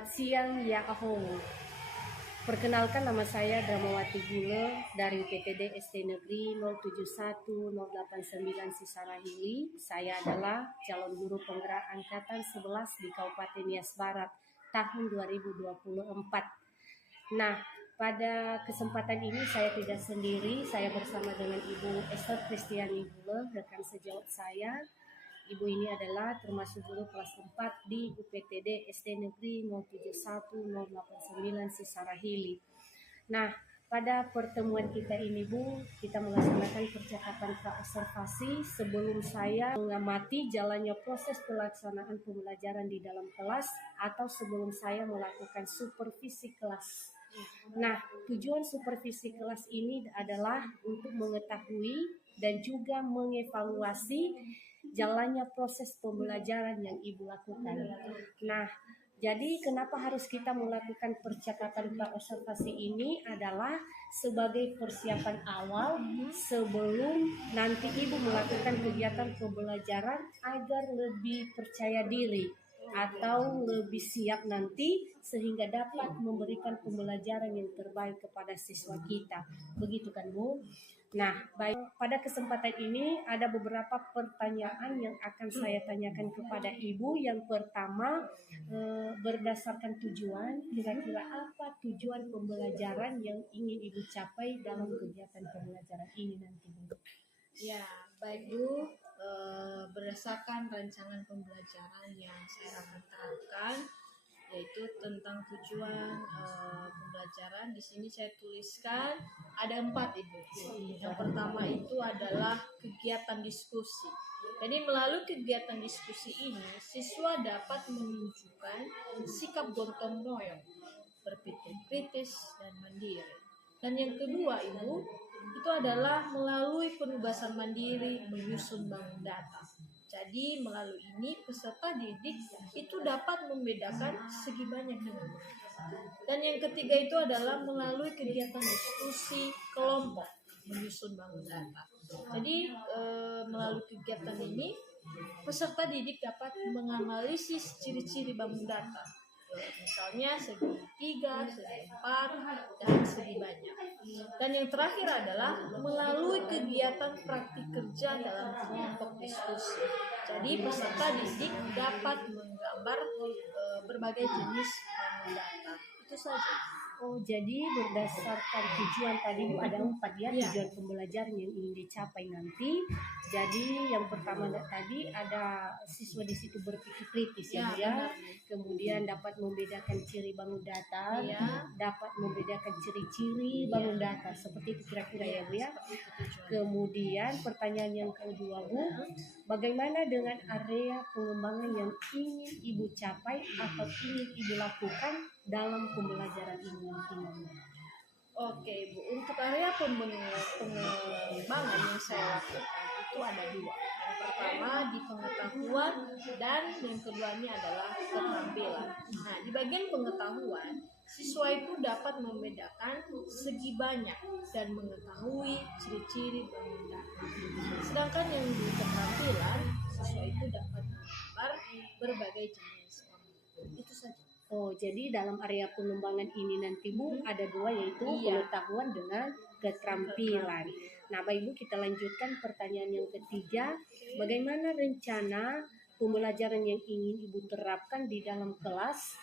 Selamat siang ya Ahong. Perkenalkan, nama saya Dramawati Gule dari UPTD SD Negeri 071-089 Sisarahili. Saya adalah calon guru penggerak angkatan 11 di Kabupaten Nias Barat tahun 2024. Nah, pada kesempatan ini saya tidak sendiri, saya bersama dengan Ibu Esther Kristiani Gule, rekan sejawat saya. Ibu ini adalah termasuk guru kelas 4 di UPTD SD Negeri 071-089 Sisarahili. Nah, pada pertemuan kita ini Bu, kita melaksanakan percakapan praobservasi sebelum saya mengamati jalannya proses pelaksanaan pembelajaran di dalam kelas atau sebelum saya melakukan supervisi kelas. Nah, tujuan supervisi kelas ini adalah untuk mengetahui dan juga mengevaluasi jalannya proses pembelajaran yang Ibu lakukan. Nah, jadi kenapa harus kita melakukan percakapan praobservasi ini adalah sebagai persiapan awal sebelum nanti Ibu melakukan kegiatan pembelajaran agar lebih percaya diri atau lebih siap nanti sehingga dapat memberikan pembelajaran yang terbaik kepada siswa kita. Begitu kan Bu? Nah, baik, pada kesempatan ini ada beberapa pertanyaan yang akan saya tanyakan kepada Ibu. Yang pertama, berdasarkan tujuan, kira-kira apa tujuan pembelajaran yang ingin Ibu capai dalam kegiatan pembelajaran ini nanti Bu? Ya, baik Bu, berdasarkan rancangan pembelajaran yang saya akan terapkan, yaitu tentang tujuan pembelajaran. Di sini saya tuliskan ada 4 Ibu. Yang pertama itu adalah kegiatan diskusi. Jadi melalui kegiatan diskusi ini, siswa dapat menunjukkan sikap gotong royong, berpikir kritis dan mandiri. Dan yang kedua Ibu, itu adalah melalui penugasan mandiri menyusun bangun data. Jadi melalui ini peserta didik itu dapat membedakan segi banyak dengan. Dan yang ketiga itu adalah melalui kegiatan diskusi kelompok menyusun bangun data. Jadi melalui kegiatan ini peserta didik dapat menganalisis ciri-ciri bangun data. Misalnya segi 3, segi 4, dan segi banyak. Dan yang terakhir adalah melalui kegiatan praktik kerja dalam kelompok diskusi. Jadi peserta didik dapat menggambar berbagai jenis bangun data. Itu saja. Oh, jadi berdasarkan tujuan tadi Bu, ada 4 ya, tujuan pembelajaran yang ingin dicapai nanti. Jadi yang pertama tadi ada siswa di situ berpikir kritis ya, Bu, ya. Kemudian dapat membedakan ciri bangun data, dapat membedakan ciri-ciri bangun data. Seperti itu kira-kira ya Bu ya. Kemudian pertanyaan yang kedua Bu, bagaimana dengan area pengembangan yang ingin Ibu capai atau ingin Ibu lakukan dalam pembelajaran ini nantinya? Oke Bu, untuk area pengembangan yang saya lakukan itu ada 2. Yang pertama di pengetahuan dan yang keduanya adalah keterampilan. Nah, di bagian pengetahuan, siswa itu dapat membedakan segi banyak dan mengetahui ciri-ciri bangun data. Sedangkan yang di keterampilan, siswa itu dapat menggambar berbagai jenis bangun data. Itu saja. Oh, jadi dalam area pengembangan ini nanti Bu ada 2, yaitu pengetahuan dengan keterampilan. Nah, Bapak Ibu, kita lanjutkan pertanyaan yang ketiga. Bagaimana rencana pembelajaran yang ingin Ibu terapkan di dalam kelas,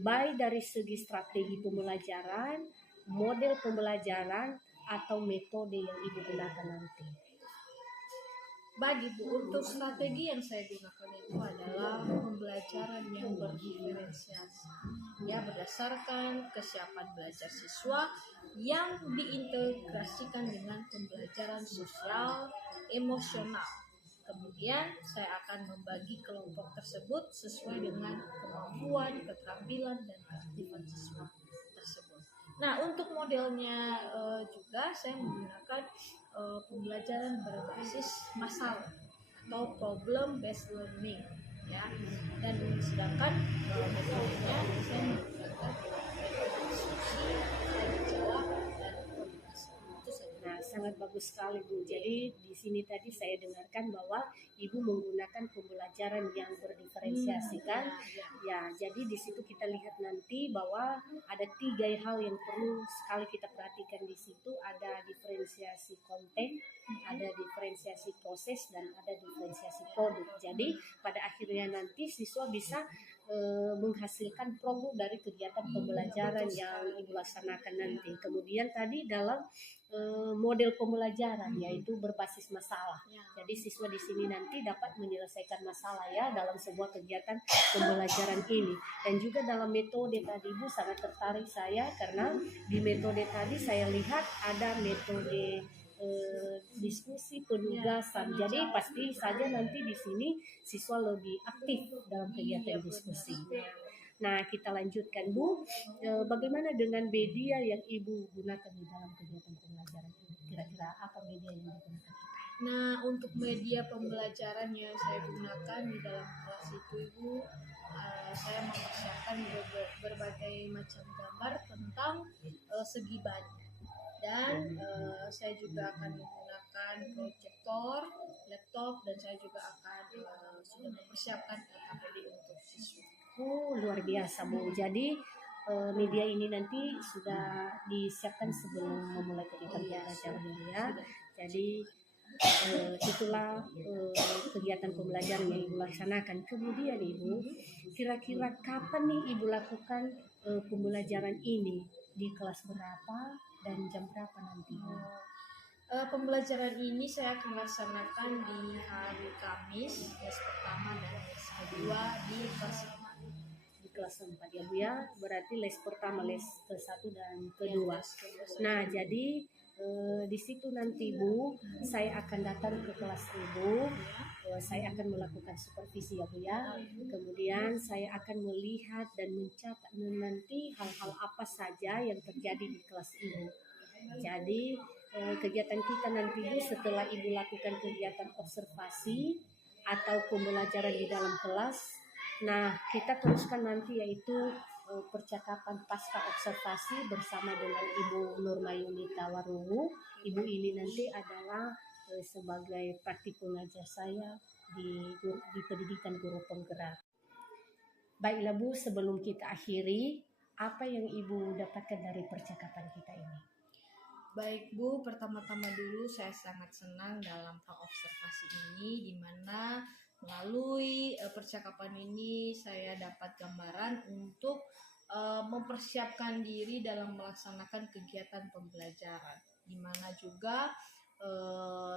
baik dari segi strategi pembelajaran, model pembelajaran, atau metode yang Ibu gunakan nanti? Bagi Bu, untuk strategi yang saya gunakan itu adalah pembelajaran yang berdiferensiasi, ya, berdasarkan kesiapan belajar siswa yang diintegrasikan dengan pembelajaran sosial, emosional. Kemudian saya akan membagi kelompok tersebut sesuai dengan kemampuan, keterampilan, dan keaktifan siswa tersebut. Nah, untuk modelnya juga saya menggunakan pembelajaran berbasis masalah atau problem based learning, ya. Dan sedangkan metodenya saya menggunakan metode diskusi, jawab, dan komunikasi. Itu saja. Nah, sangat bagus sekali Bu. Jadi di sini tadi saya dengarkan bahwa Ibu menggunakan pembelajaran yang berdiferensiasi kan. Ya, jadi di situ kita lihat nanti bahwa ada 3 hal yang perlu sekali kita perhatikan di situ. Ada diferensiasi konten, ada diferensiasi proses, dan ada diferensiasi produk. Jadi pada akhirnya nanti siswa bisa menghasilkan produk dari kegiatan pembelajaran yang Ibu laksanakan nanti. Kemudian tadi dalam model pembelajaran yaitu berbasis masalah. Jadi siswa di sini nanti dapat menyelesaikan masalah ya dalam sebuah kegiatan pembelajaran ini. Dan juga dalam metode tadi Bu sangat tertarik saya karena di metode tadi saya lihat ada metode diskusi penugasan. Jadi pasti saja nanti di sini siswa lebih aktif dalam kegiatan diskusi. Nah, kita lanjutkan Bu. Bagaimana dengan media yang Ibu gunakan di dalam kegiatan pembelajaran ini? Kira-kira apa media yang digunakan? Nah, untuk media pembelajaran yang saya gunakan di dalam kelas itu Ibu, saya mempersiapkan berbagai macam gambar tentang segi badan. Dan saya juga akan menggunakan proyektor, laptop, dan saya juga akan sudah mempersiapkan KPD untuk siswa. Luar biasa Bu. Jadi media ini nanti sudah disiapkan sebelum memulai kegiatan pembelajaran ya. Jadi itulah kegiatan pembelajaran yang Ibu laksanakan. Kemudian Ibu, kira-kira kapan nih Ibu lakukan pembelajaran ini? Di kelas berapa dan jam berapa nanti? Pembelajaran ini saya akan laksanakan di hari Kamis, les pertama dan les kedua di kelas 4. Di kelas 4 ya Bu ya, berarti les pertama, les ke-1 dan kedua. Nah, jadi di situ nanti Bu, saya akan datang ke kelas Ibu, saya akan melakukan supervisi ya Bu ya. Kemudian saya akan melihat dan mencatat nanti hal-hal apa saja yang terjadi di kelas Ibu. Jadi kegiatan kita nanti Bu setelah Ibu lakukan kegiatan observasi atau pembelajaran di dalam kelas. Nah, kita teruskan nanti yaitu percakapan pasca observasi bersama dengan Ibu Nurmayunita Warungu. Ibu ini nanti adalah sebagai praktik pengajar saya di pendidikan guru penggerak. Baiklah Bu, sebelum kita akhiri, apa yang Ibu dapatkan dari percakapan kita ini? Baik Bu, pertama-tama dulu saya sangat senang dalam observasi ini, di mana melalui percakapan ini saya dapat gambaran untuk mempersiapkan diri dalam melaksanakan kegiatan pembelajaran, di mana juga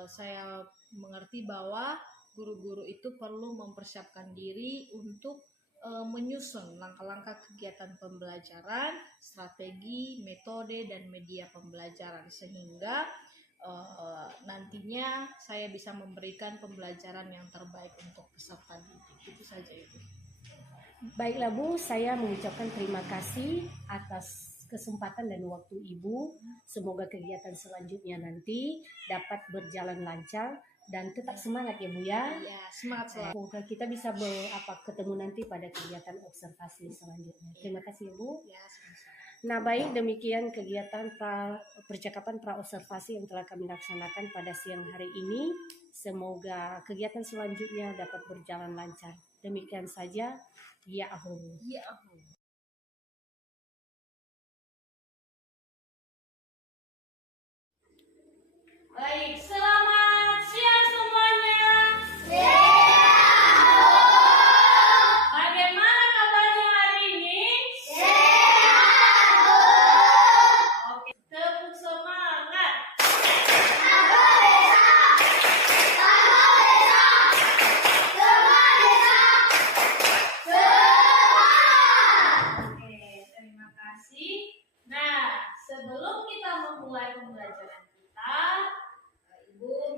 saya mengerti bahwa guru-guru itu perlu mempersiapkan diri untuk menyusun langkah-langkah kegiatan pembelajaran, strategi, metode, dan media pembelajaran sehingga nantinya saya bisa memberikan pembelajaran yang terbaik untuk peserta didik. Itu saja Ibu. Baiklah Bu, saya mengucapkan terima kasih atas kesempatan dan waktu Ibu. Semoga kegiatan selanjutnya nanti dapat berjalan lancar dan tetap semangat ya Bu ya. Ya, semangat selalu. Semoga kita bisa ketemu nanti pada kegiatan observasi selanjutnya. Terima kasih ya Bu. Ya, sama-sama. Nah baik, demikian kegiatan percakapan pra-observasi yang telah kami laksanakan pada siang hari ini. Semoga kegiatan selanjutnya dapat berjalan lancar. Demikian saja. Ya ahum. Ya ahum. Baik, selamat siang semuanya. Bagaimana kabarnya hari ini? Oke, tepuk semangat. Oke, terima kasih. Nah, sebelum kita memulai pembelajaran kita, Ibu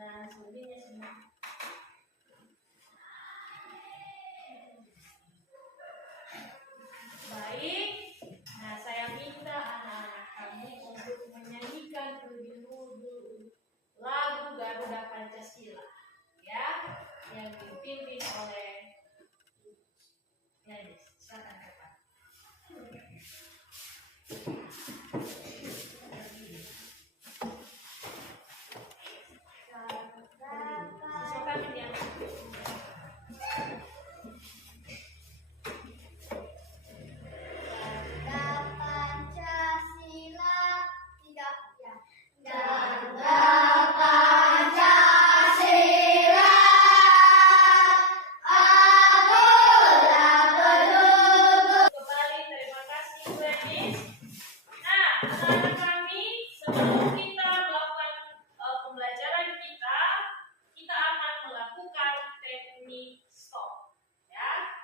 Nah, selebihnya semua. Baik. Nah, saya minta anak-anak kami untuk menyanyikan terlebih dulu lagu Garuda Pancasila, ya, yang dipimpin oleh nyanyi. Silakan Bapak. Silakan yang kembali, terima kasih Bu Enis. Nah, anak-anak kami, sebelum kita melakukan pembelajaran kita akan melakukan teknik stop, ya.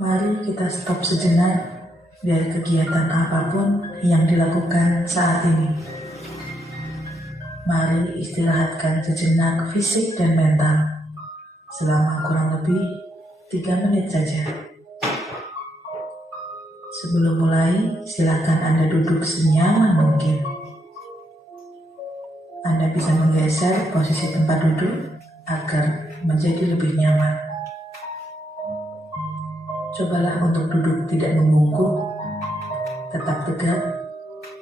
Mari kita stop sejenak dari kegiatan apapun yang dilakukan saat ini. Mari istirahatkan sejenak fisik dan mental selama kurang lebih 3 menit saja. Sebelum mulai, silakan Anda duduk senyaman mungkin. Anda bisa menggeser posisi tempat duduk agar menjadi lebih nyaman. Cobalah untuk duduk tidak membungkuk, tetap tegak,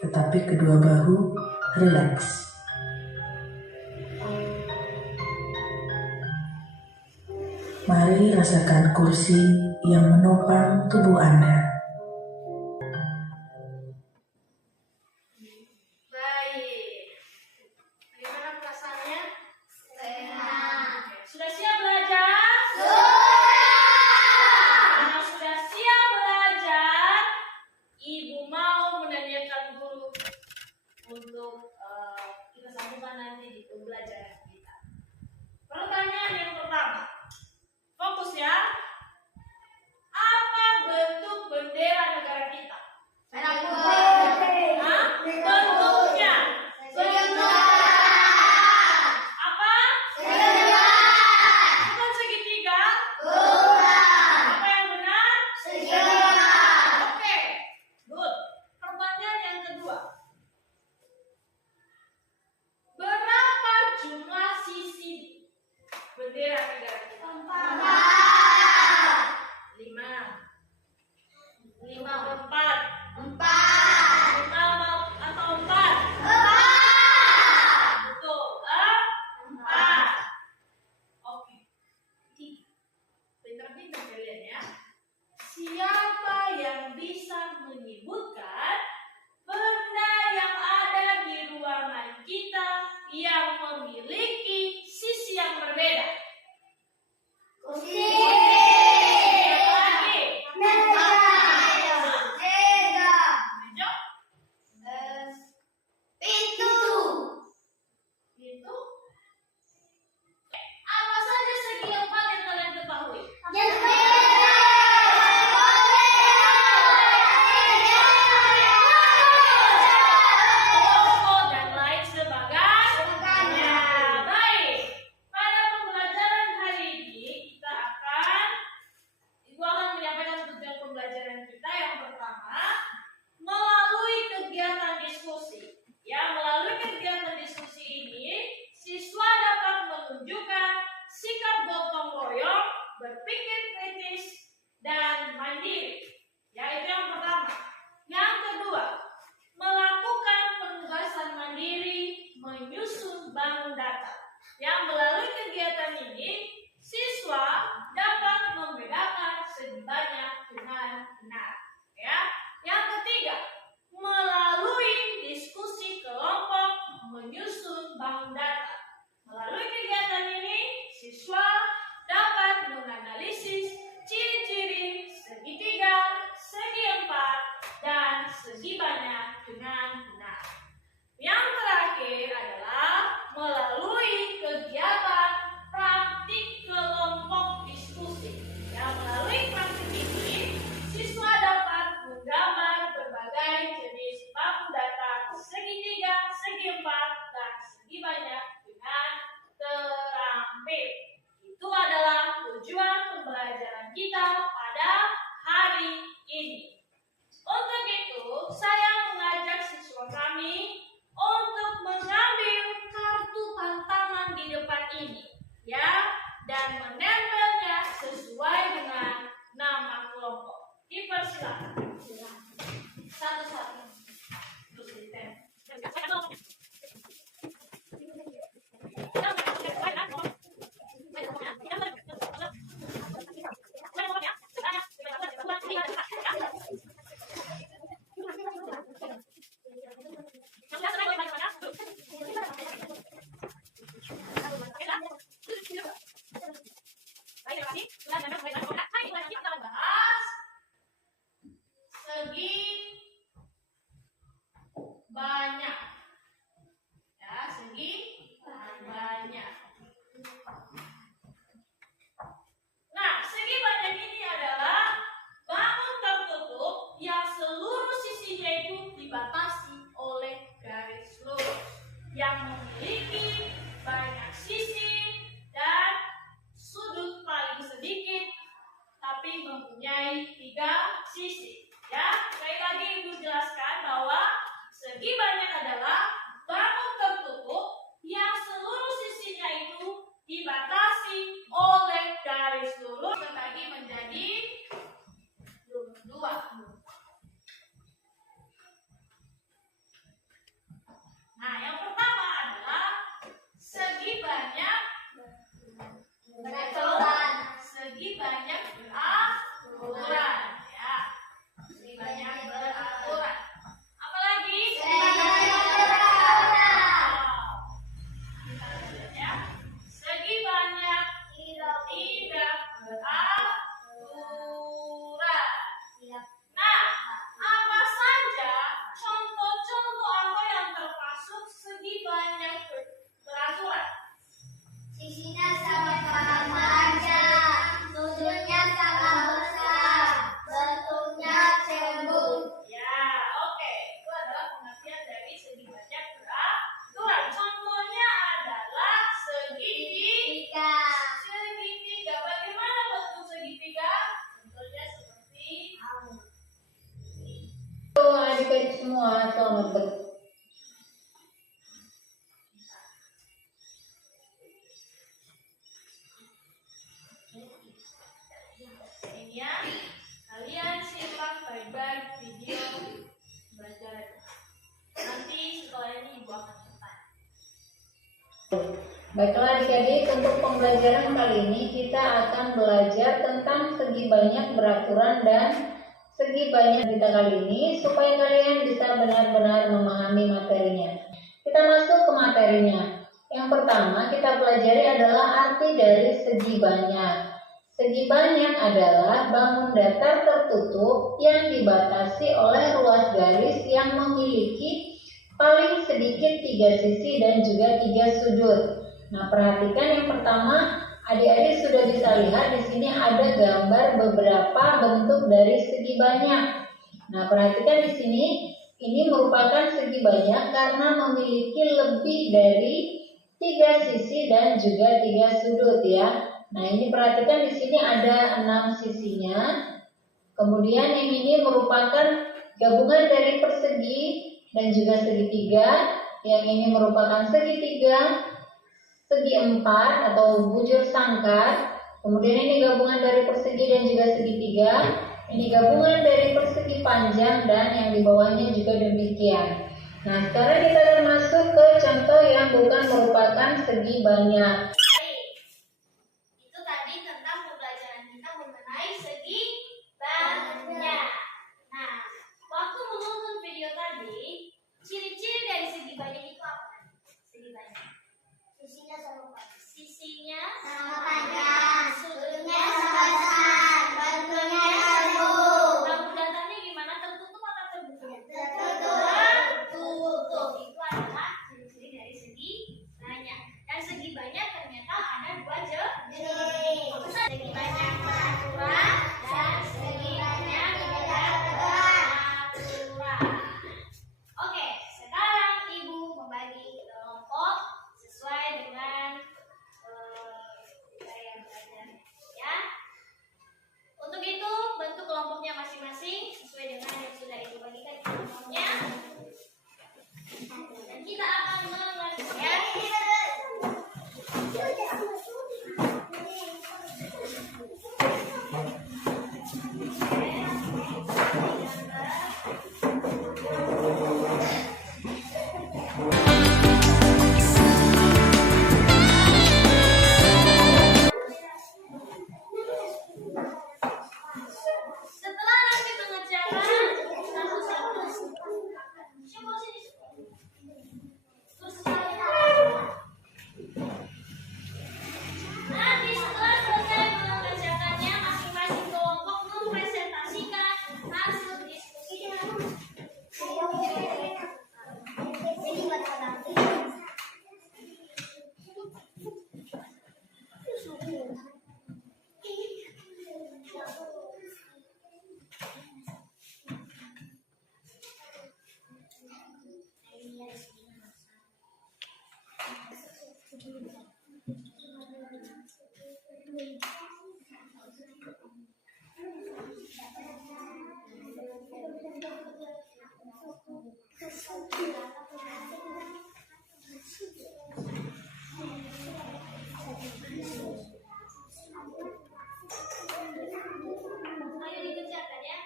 tetapi kedua bahu rileks. Mari rasakan kursi yang menopang tubuh Anda. Baik. Bagaimana perasaannya? Sehat. Sudah siap belajar? Karena sudah siap belajar, Ibu mau menanyakan guru untuk kita sambungkan nanti di pembelajaran kita. Pertanyaan yang pertama, fokus ya. Apa bentuk bendera negara kita? Merah putih. Hah? Bentuknya? Apa? Bukan segitiga? Apa yang benar? Oke, good. Pertanyaan yang kedua. Berapa jumlah sisi bendera negara kita? 5. 4. 5 atau 4? Betul. 4. Oke. 3. Pintar-pintar kalian ya. Siapa yang bisa menyebutkan benda yang ada di ruangan kita yang memiliki sisi yang berbeda? Siapa lagi? Meja. Pintu. Apa saja segi 4 yang kalian ketahui? Toko dan lain sebagainya. Baik. Pada pembelajaran hari ini Ibu akan menyampaikan tujuan pembelajaran kita. Yang pertama, melalui kegiatan diskusi. Ya, melalui kegiatan diskusi ini, siswa dapat menunjukkan sikap gotong royong, berpikir kritis, dan mandiri. Ya, itu yang pertama. Yang kedua, melakukan penugasan mandiri, menyusun bank data. Yang melalui kegiatan ini, siswa dapat membedakan segi banyak dengan benar. Ya. Yang ketiga, melalui diskusi kelompok, menyusun bank data. Melalui kegiatan ini, siswa dapat menganalisis ciri-ciri segitiga, segi 4, dan segi banyak dengan benar. Yang terakhir adalah melalui kegiatan praktik kelompok diskusi. Yang melalui praktik ini, siswa dapat menggambar berbagai jenis bank data selamat Ini ya, kalian simak baik-baik video belajar. Nanti setelah ini ibu akan cepat. Baiklah adik-adik, untuk pembelajaran kali ini kita akan belajar tentang segi banyak beraturan dan segi banyak kita kali ini supaya kalian bisa benar-benar memahami materinya. Kita masuk ke materinya. Yang pertama kita pelajari adalah arti dari segi banyak. Segi banyak adalah bangun datar tertutup yang dibatasi oleh ruas garis yang memiliki paling sedikit 3 sisi dan juga 3 sudut. Nah, perhatikan yang pertama, adik-adik sudah bisa lihat di sini ada gambar beberapa bentuk dari segi banyak. Nah, perhatikan di sini, ini merupakan segi banyak karena memiliki lebih dari 3 sisi dan juga 3 sudut ya. Nah, ini perhatikan di sini ada 6 sisinya. Kemudian yang ini merupakan gabungan dari persegi dan juga segitiga. Yang ini merupakan segitiga, segi 4 atau bujur sangkar. Kemudian ini gabungan dari persegi dan juga segitiga. Ini gabungan dari persegi panjang dan yang di bawahnya juga demikian. Nah, sekarang kita akan masuk ke contoh yang bukan merupakan segi banyak. Itu tadi tentang pembelajaran kita mengenai segi banyak. Nah, waktu menonton video tadi, ciri-ciri dari segi banyak itu apa? Segi banyak. Sisinya sama panjang. Sisinya Sama panjang. Sudutnya sama besar. Bentuknya sambung. bangun datarnya gimana? Tertutup atau terbuka? Tertutup. Itu adalah ciri-ciri dari segi banyak. Dan segi banyak ternyata ada 2 jenis. Segi banyak beraturan dan segi banyak tidak beraturan. Oke, sekarang ibu membagi kelompok sesuai dengan gaya belajar ya. Untuk itu bentuk kelompoknya masing-masing sesuai dengan yang sudah ibu bagikan di kelompoknya. Dan kita akan mengerjakan setelah nanti mengerjakan satu-satu. Coba sini. Nanti setelah selesai mengerjakannya, masing-masing kelompok mempresentasikan hasil diskusinya. Ayo dikerjakan ya.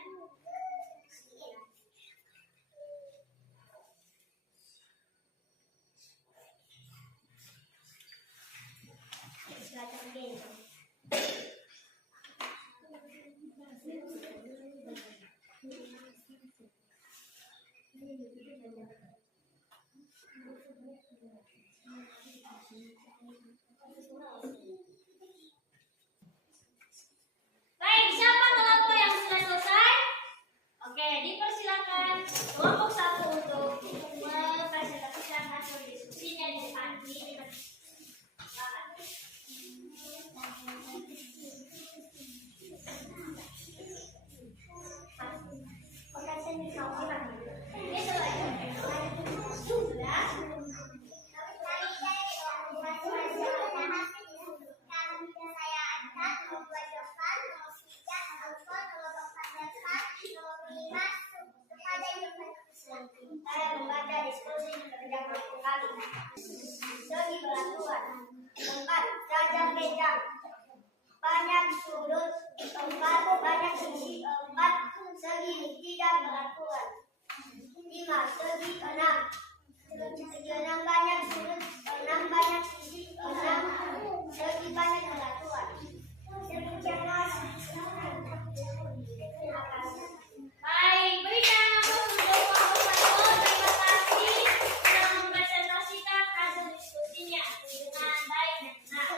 Baik, siapa kelompok yang sudah selesai? Oke, dipersilakan kelompok 1 untuk mempresentasikan hasil diskusinya di depan ini. Sudah. Segi beraturan. 4. Cajar bejang. Banyak sudut. 4. Banyak sisi. 4. Segi tidak beraturan. 5. Segi 6. Segi 6 banyak sudut. 6 banyak sisi. 6 segi banyak beraturan. Baik, berikan aplaus untuk Pak Ustadz. Terima kasih telah mempresentasikan hasil diskusinya dengan baik dan benar.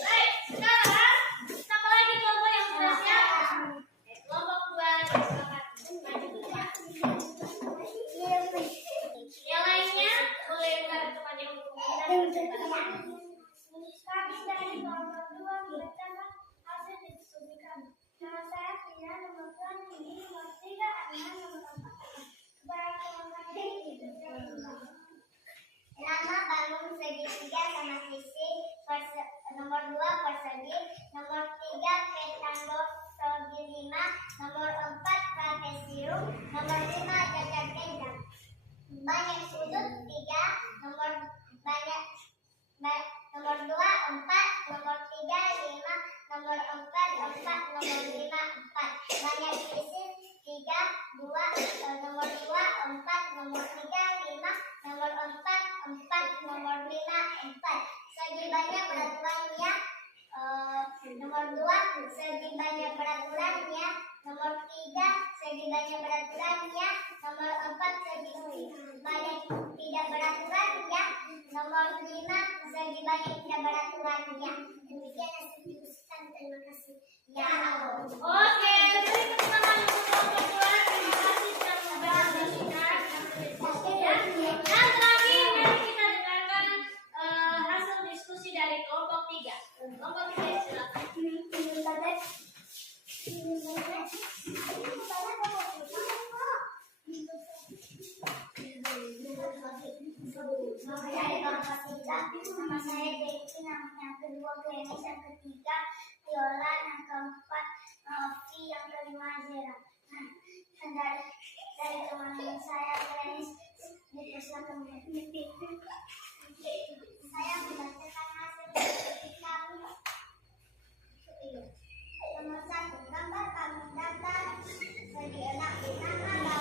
Baik, sekarang siapa lagi kelompok yang sudah siap? Kelompok 2 silakan maju ke depan. Yang lainnya boleh buka temannya untuk memulai. Kami dari kelompok 2 membacakan hasil diskusi kami. Nama saya Fina, nomor 2 ini, nomor 3 adalah nomor 4. Nama bangun segitiga sama sisi, nomor 2 persegi, nomor 3 rectangle segi 5, nomor 4 trapesium, nomor 5 cacar bejang. Banyak sudut 3, nomor 2 4, nomor 3 5, nomor 4 nomor 5 4. Banyak sisi 3 2, nomor 2 4, nomor 3 5, nomor 4 nomor 5 4. Segi banyak peraturannya. Nomor 2 segi banyak peraturannya. Nomor 3 segi banyak peraturannya. Nomor 4 segi banyak tidak beraturannya. Nomor 5 segi banyak tidak beraturannya. Demikian hasil diskusikan. Terima kasih. Ya Allah. Oke, beri tepuk tangan untuk kelompok 2. Terima kasih sudah mempresentasikan hasil diskusinya. Dan terakhir, mari kita dengarkan hasil diskusi dari kelompok 3. Kelompok 3 silakan. Nama saya Becky, yang kedua Glenis, yang ketiga Viola, yang keempat Novi, yang kelima Zera. Dari teman-teman saya Glenis dipersilakan. Saya membacakan hasil diskusi kami. Nomor 1, gambar kami data segi 6 nama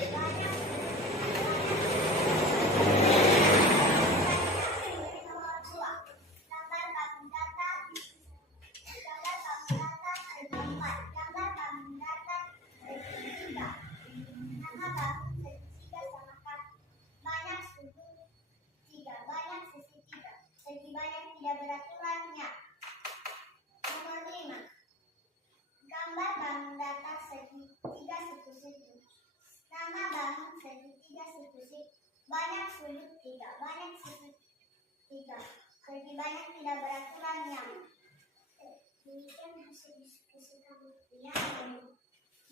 banyak. Banyak sudut 3, banyak sisi 3, segi banyak tidak beraturannya. Demikian hasil diskusi kami. Ya.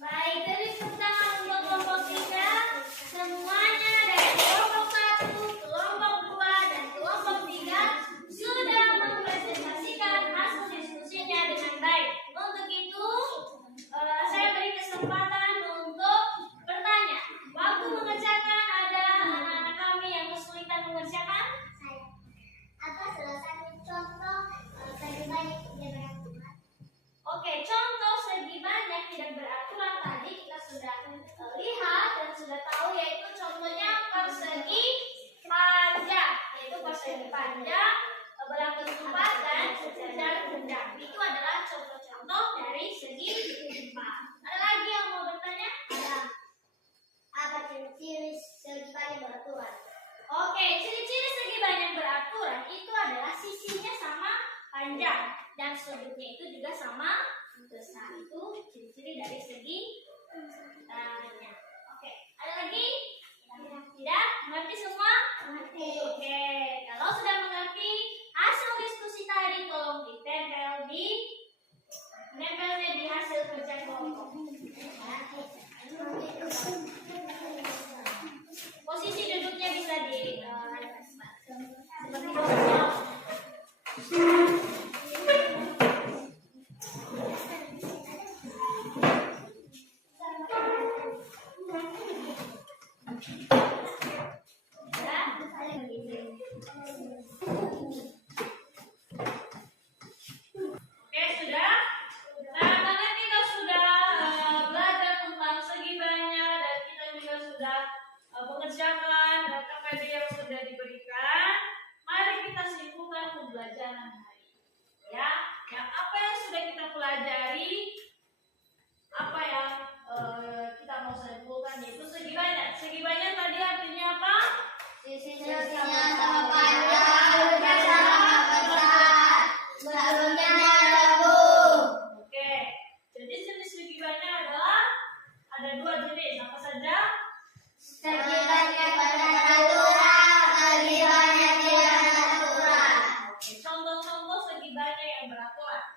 Baik, dari tepuk tangan untuk kelompok 3. Semuanya dari kelompok 1, kelompok 2, dan kelompok 3 sudah mempresentasikan hasil diskusinya dengan baik. Untuk itu, saya beri kesempatan untuk bertanya. Waktu mengerjakan ada anak-anak kami yang kesulitan mengerjakan. Apa salah satu contoh segi banyak tidak beraturan? Oke, contoh segi banyak tidak beraturan tadi kita sudah lihat dan sudah tahu, yaitu contohnya persegi panjang, yaitu persegi panjang, berangkat 4 dan sejajar rendah. Itu adalah contoh-contoh dari segi 4. Ada lagi yang mau bertanya? Ada. Apa ciri-ciri segi banyak beraturan? Oke, ciri-ciri segi banyak beraturan itu adalah sisinya sama panjang dan sudutnya itu juga sama besar. Itu ciri-ciri dari segi banyak. Oke, ada lagi? Tidak? Mengerti semua? Mengerti. Oke, kalau sudah mengerti hasil diskusi tadi tolong ditempelnya di hasil kerja kelompok. Posisi duduknya bisa di seperti doang. PPD yang sudah diberikan, mari kita simpulkan pembelajaran hari ini. Ya, yang apa yang sudah kita pelajari, apa yang kita mau simpulkan yaitu segi banyak. Segi banyak tadi artinya apa? Sisinya sama panjang, sama besar, bentuknya tabung. Oke, jadi jenis segi banyak adalah ada dua jenis. Apa saja? Segi banyak natural, segi banyak tidak natural. Oke, contoh-contoh segi banyak yang beraturan.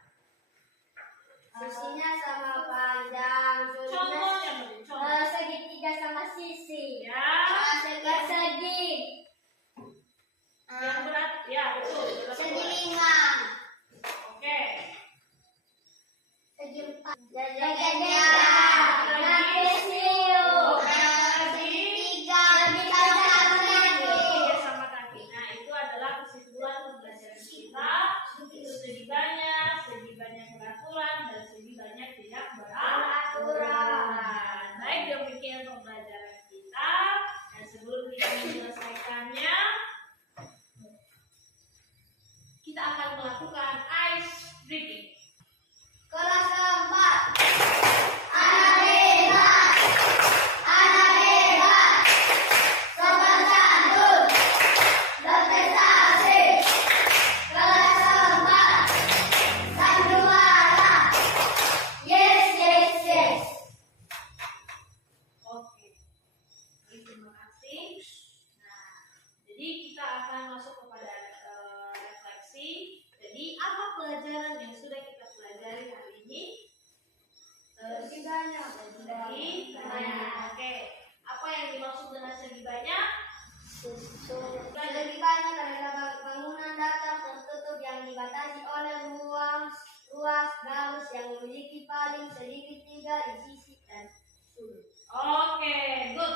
Sisinya sama panjang, Contohnya beri contoh. segitiga sama sisi. Ya, Persegi, yang berat, ya betul. segi lima, Oke, segi empat, jaga trapesium, segitiga, tiga sama kaki. Nah, itu adalah kesimpulan pembelajaran kita. Itu segi banyak beraturan, dan segi banyak tidak beraturan. Baik, demikian pembelajaran kita. Dan sebelum kita menyelesaikannya, kita akan melakukan ice breaking. Kelas keempat. Anak hebat. Anak hebat. Sopan santun. Berprestasi. Kelas keempat. Sandiwara. Yes, yes, yes. Oke. Baik, terima kasih. Nah, jadi kita akan masuk kepada refleksi. Jadi, apa pelajaran yang sudah kita pelajari hari ini? Segi banyak. Segi banyak. Oke. Apa yang dimaksud dengan segi banyak? Segi banyak adalah bangunan datar tertutup yang dibatasi oleh ruas garis yang memiliki paling sedikit 3 di sisi dan sudut. Oke, good.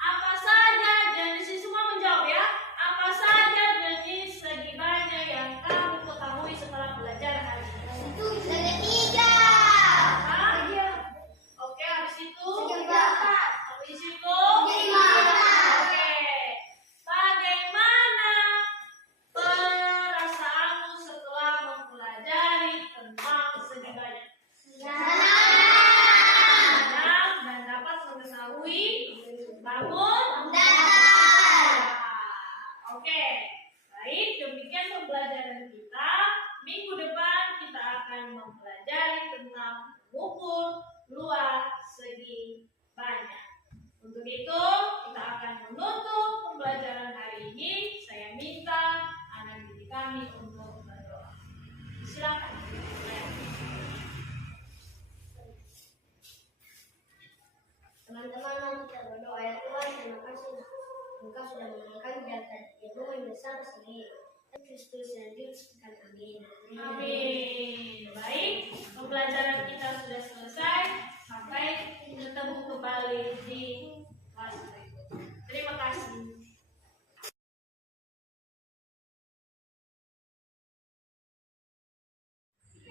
Apa saja jenis semua menjawab ya? Apa saja jenis segi banyak yang kamu ketahui setelah belajar hari ini? Segitiga. Hah? Oke, habis itu? Segitiga. Habis itu? Segitiga. Oke. Bagaimana perasaanmu setelah mempelajari tentang segi banyak? Senang dan dapat mengetahui bangun Datar. Oke, baik. Demikian pembelajaran kita. Minggu depan kita akan mempelajari tentang mengukur luas segi banyak. Untuk itu, kita akan menutup pembelajaran hari ini. Saya minta anak didik kami untuk berdoa. Silakan. Teman-teman, mari kita berdoa. Ya Tuhan, terima kasih Engkau sudah mengangkat data ilmu yang besar sini. Kristus yang diutuskan. Amin. Amin. Baik, pembelajaran kita sudah selesai. Sampai ketemu kembali di kelas berikutnya. Terima kasih.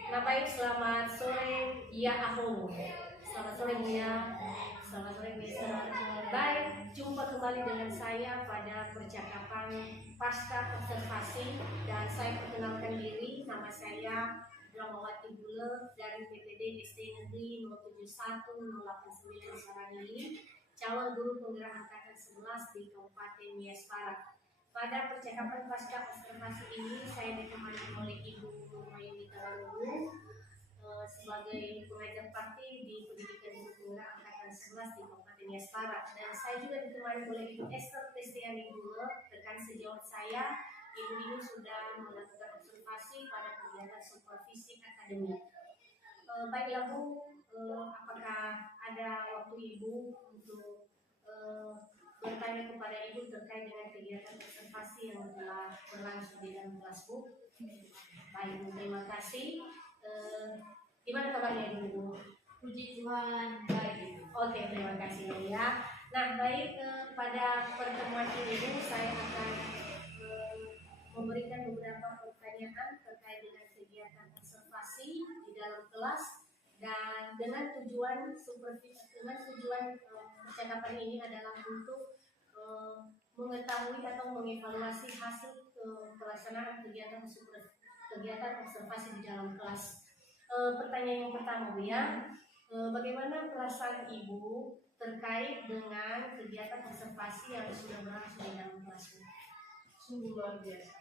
Nah baik, selamat sore ya Ahung. Selamat sore Buya. Selamat sore Mister. Baik, jumpa kembali dengan saya pada percakapan pasca observasi. Dan saya perkenalkan diri, nama saya Dramawati Bule dari PPD SD Negeri 071-089 Sarangili, calon guru penggerak angkatan 11 di Kabupaten Nias Barat. Pada percakapan pasca observasi ini, saya ditemani oleh Ibu Noemi Talanulu sebagai pengajar praktik di Pendidikan Guru Penggerak Angkatan 11 di Kabupaten Nias Barat, dan saya juga ditemani oleh Ibu Esther Kristiani Bule, rekan sejawat saya. Ibu ini sudah melakukan observasi pada kegiatan supervisi akademik. Baiklah Bu, apakah ada waktu Ibu untuk bertanya kepada Ibu terkait dengan kegiatan observasi yang telah berlangsung di dalam kelas Bu? Baik Bu, terima kasih. Gimana kabarnya Ibu? Puji Tuhan, baik. Oke, terima kasih ya. Nah baik, pada pertemuan ini Bu, saya akan memberikan beberapa pertanyaan terkait dengan kegiatan observasi di dalam kelas, dan dengan tujuan percakapan ini adalah untuk mengetahui atau mengevaluasi hasil pelaksanaan kegiatan observasi di dalam kelas. Pertanyaan yang pertama, Bu ya, bagaimana perasaan Ibu terkait dengan kegiatan observasi yang sudah berlangsung di dalam kelas? Sungguh luar biasa.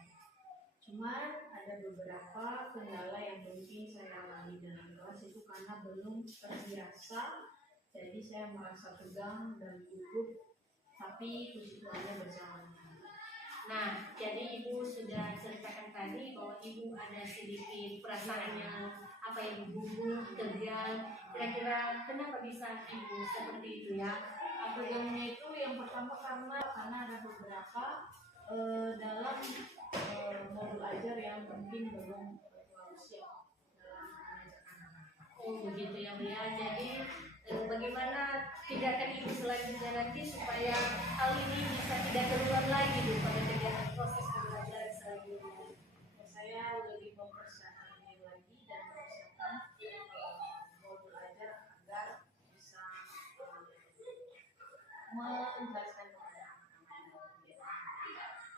Cuman ada beberapa kendala yang mungkin saya alami dalam kelas itu karena belum terbiasa, jadi saya merasa tegang dan gugup, tapi puji Tuhannya berjalan. Nah, jadi Ibu sudah ceritakan tadi bahwa Ibu ada sedikit perasaan yang gugup, tegang. Kira-kira kenapa bisa Ibu seperti itu ya? Tegangnya itu yang pertama karena ada beberapa dalam modul ajar yang mungkin belum terlalu siap dalam mengajarkan anak-anak. Oh begitu ya Bu ya. Jadi bagaimana tindakan Ibu selanjutnya nanti supaya hal ini bisa tidak terulang lagi Bu pada kegiatan proses pembelajaran selanjutnya? Saya lebih mempersiapkan diri lagi dan mempersiapkan modul ajar agar bisa menjelaskan kepada anak-anak.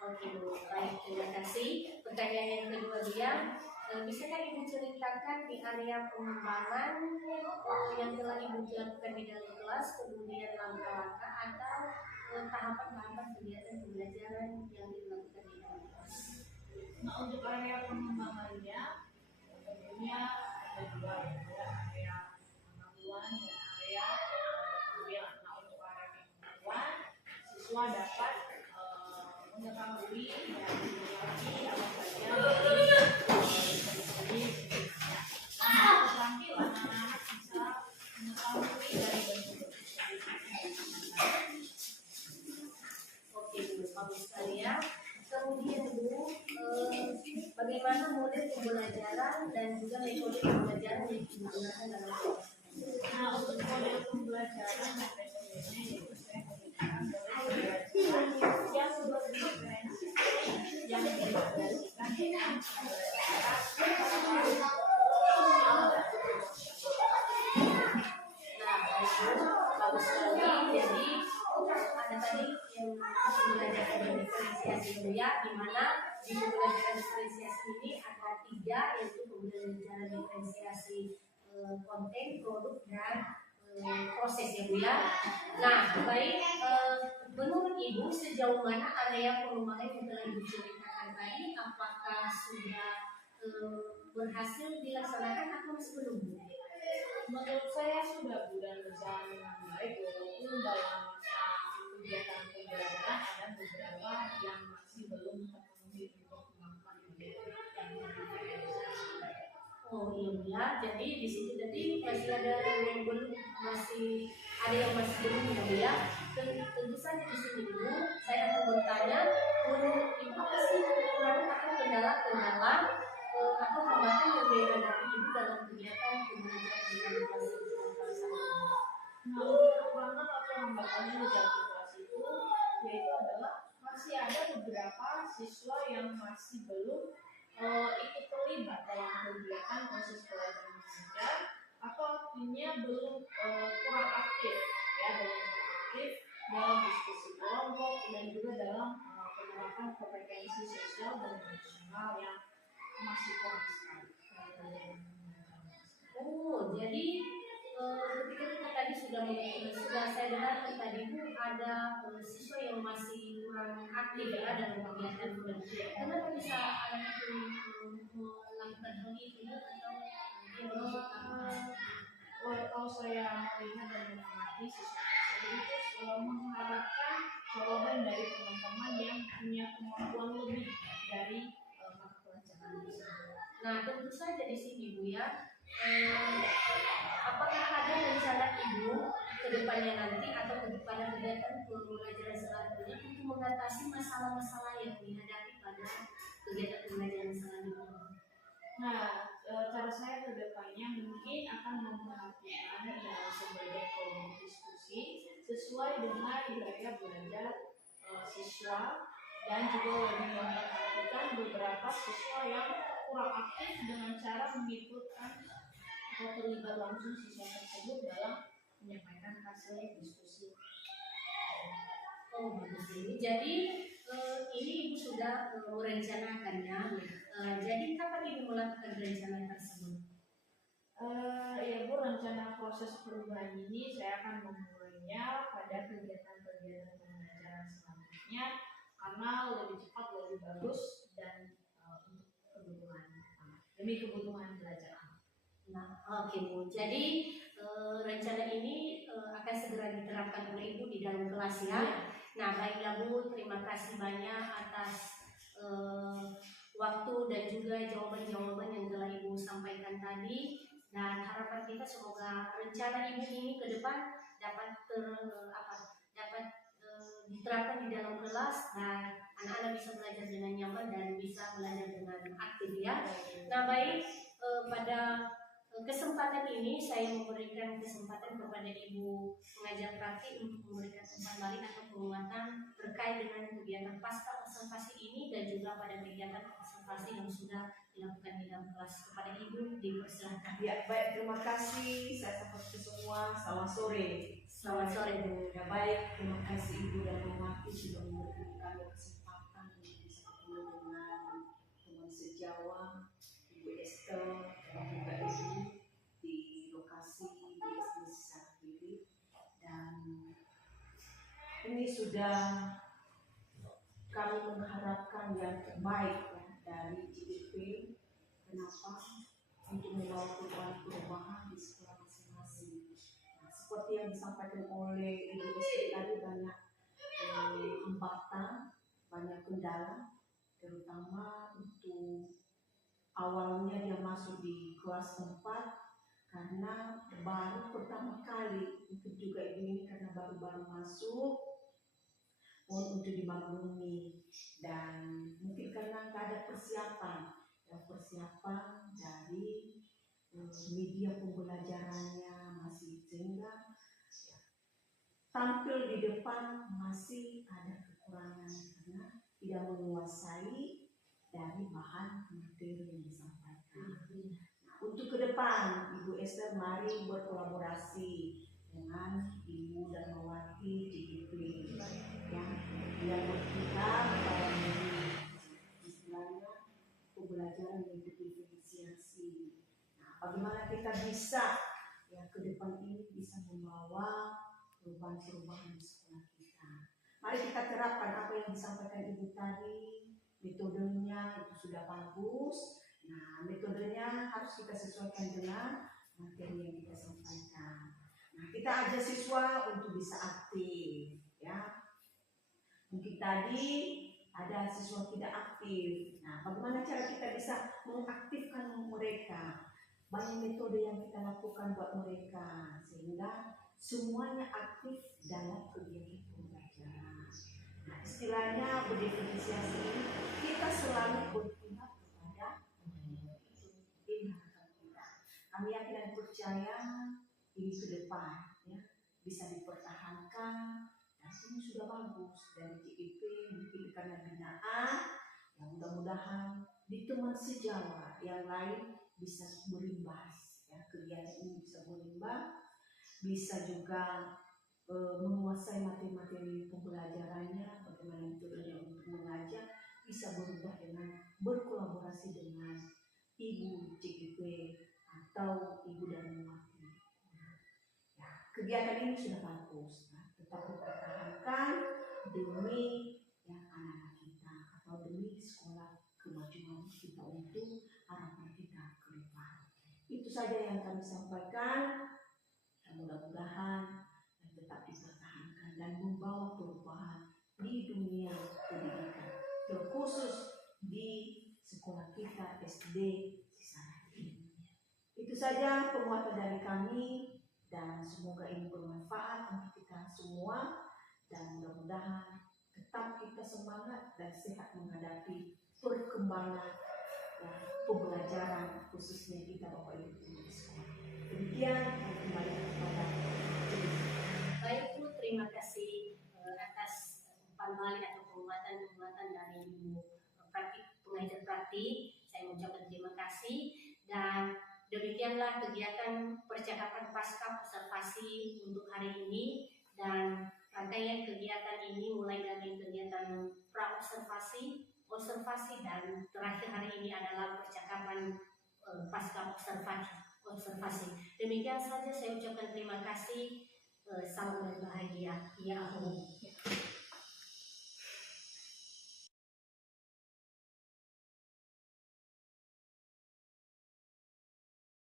Oke Bu, baik, terima kasih. Pertanyaan yang kedua dia, bisakah Ibu ceritakan di area pengembangan yang telah Ibu lakukan di dalam kelas, kemudian langkah-langkah atau tahapan-tahapan kegiatan pembelajaran yang dilakukan di dalam kelas? Nah, untuk area pengembangannya tentunya ada dua, area pengetahuan dan area pembelajaran. Nah, untuk area pengetahuan, siswa dapat mengetahui dan mengetahui apa saja dari nanti anak-anak bisa mengetahui dari bentuk-bentuk. Oke Bu, bagus sekali ya. Kemudian Bu, bagaimana model pembelajaran dan juga metode pembelajaran yang digunakan dalam kelas? Nah, untuk model pembelajaran dan metodenya itu saya menggunakan model pembelajaran yang berdiferensiasi, yang diintegrasikan dengan bagus sekali. Jadi ada tadi yang pembelajaran diferensiasi ya, di mana di pembelajaran diferensiasi ini ada 3, yaitu pembelajaran diferensiasi konten, produk, dan proses ya Bu ya. Nah, baik, menurut Ibu sejauh mana area pengembangan yang telah Ibu ceritakan tadi, apakah sudah berhasil dilaksanakan atau masih belum Bu? Menurut saya sudah dan berjalan dengan baik, walaupun dalam masa kegiatan pembelajaran ada beberapa yang masih belum terpenuhi untuk kemampuan yang diferensiasi. Oh iya ya, jadi di situ tadi masih ada yang belum, masih ada yang masih belum ya Bu ya. Tentu saja di sini dulu saya akan bertanya, menurut Ibu apa sih kekurangan atau kendala-kendala atau hambatan yang dihadapi Ibu dalam kegiatan pembelajaran di dalam kelas ini? Nah, kekurangan atau hambatannya di dalam kelas itu yaitu adalah masih ada beberapa siswa yang masih belum ikut terlibat dalam kegiatan proses belajar mengajar, atau artinya belum kurang aktif ya, dalam diskusi kelompok dan juga dalam penerapan kompetensi sosial dan emosional yang masih kurang sekali. Oh, jadi ketika kita tadi sudah saya dengarkan tadi Bu, ada siswa yang masih kurang aktif ya dalam kegiatan belajar. Kenapa bisa anak itu melakukan hal itu Bu, atau dia Kalau saya melihat dan mengamati siswa tersebut itu mengharapkan jawaban dari teman-teman yang punya kemampuan lebih dari mata pelajaran tersebut. Nah, tentu saja di sini Bu ya. Apakah ada rencana Ibu ke depannya nanti atau pada kegiatan pembelajaran selanjutnya untuk mengatasi masalah-masalah yang dihadapi pada kegiatan pembelajaran selanjutnya? Nah, cara saya ke depannya mungkin akan memperhatikan dalam sebagai kelompok diskusi sesuai dengan gaya belajar siswa, dan juga lebih memperhatikan beberapa siswa yang kurang aktif dengan cara mengikutkan atau terlibat langsung siswa tersebut dalam menyampaikan hasil diskusi. Oh bagus ini. Jadi ini Ibu sudah merencanakannya. Jadi kapan Ibu melakukan rencana tersebut? Ya Bu, rencana proses perubahan ini saya akan memulainya pada kegiatan-kegiatan pembelajaran selanjutnya karena lebih cepat, lebih bagus, dan untuk kebutuhan demi kebutuhan belajar anak. Nah, oke Bu. Jadi rencana ini akan segera diterapkan oleh Ibu di dalam kelas ya. Nah, baiklah Bu, terima kasih banyak atas waktu dan juga jawaban-jawaban yang telah Ibu sampaikan tadi. Dan harapan kita semoga rencana Ibu ini ke depan dapat diterapkan di dalam kelas dan anak-anak bisa belajar dengan nyaman dan bisa belajar dengan aktif ya. Nah, baik, pada kesempatan ini saya memberikan kesempatan kepada Ibu pengajar praktik untuk memberikan umpan balik atau penguatan terkait dengan kegiatan pasca observasi ini dan juga pada kegiatan observasi yang sudah dilakukan di dalam kelas. Kepada Ibu dipersilakan. Ya, baik, terima kasih. Saya seperti semua. Selamat sore. Selamat sore Bu. Ya, baik, terima kasih Ibu dan Mati sudah memberikan kami kesempatan untuk bisa ketemu dengan teman sejawat Ibu Esther dan juga Ibu di lokasi di SD Sisarpili, dan ini sudah kami mengharapkan yang terbaik ya, dari GDP. Kenapa? Untuk membawa perubahan di sekolah masing-masing. Nah, seperti yang disampaikan oleh Ibu Esther tadi, banyak hambatan, banyak kendala, terutama untuk awalnya dia masuk di kelas 4 karena baru pertama kali, untuk juga ini karena baru-baru masuk untuk dimaklumi, dan mungkin karena nggak ada persiapan dari media pembelajarannya masih, sehingga tampil di depan masih ada kekurangan karena tidak menguasai dari bahan materi yang disampaikan. Nah, untuk ke depan Ibu Esther mari berkolaborasi dengan Ibu dan Mawati GDP yang kita istilahnya pembelajaran yang diferensiasi. Nah, bagaimana kita bisa ya ke depan ini bisa membawa perubahan-perubahan di sekolah kita. Mari kita terapkan apa yang disampaikan Ibu tadi. Metodenya itu sudah bagus. Nah, metodenya harus kita sesuaikan dengan materi yang kita sampaikan. Nah, kita ajak siswa untuk bisa aktif ya. Mungkin tadi ada siswa tidak aktif. Nah, bagaimana cara kita bisa mengaktifkan mereka? Banyak metode yang kita lakukan buat mereka sehingga semuanya aktif dalam kegiatan pembelajaran. Nah, istilahnya berdiferensiasi ini kita selalu berpihak kepada kita. Kami yakin dan percaya ini ke depan ya bisa dipertahankan. Nah, ini sudah bagus dari GIP, mungkin karena binaan yang mudah-mudahan di teman sejawat yang lain bisa berimbas ya, kegiatan ini bisa berimbas, bisa juga menguasai materi-materi pembelajarannya, bagaimana metodenya untuk mengajar, bisa berubah dengan berkolaborasi dengan Ibu GIP atau Ibu dan Mawati. Ya, kegiatan ini sudah bagus, ya, tetap dipertahankan demi ya anak-anak kita atau demi sekolah kemajuan kita untuk harapan kita ke depan. Itu saja yang kami sampaikan. Mudah-mudahan tetap dipertahankan dan membawa perubahan di dunia pendidikan, terkhusus di sekolah kita SD Sisarpili. Itu saja penguatan dari kami dan semoga ini bermanfaat untuk kita semua dan mudah-mudahan tetap kita semangat dan sehat menghadapi perkembangan pembelajaran khususnya kita Bapak Ibu di sekolah. Demikian kembali kepada Baik Bu, terima kasih atas umpan balik atau penguatan dari Ibu pengajar praktik. Saya mengucapkan terima kasih dan demikianlah kegiatan percakapan pasca observasi untuk hari ini, dan rangkaian kegiatan ini mulai dari kegiatan pra-observasi, observasi, dan terakhir hari ini adalah percakapan pasca observasi. Demikian saja saya ucapkan terima kasih. Salam berbahagia. Ya Allah.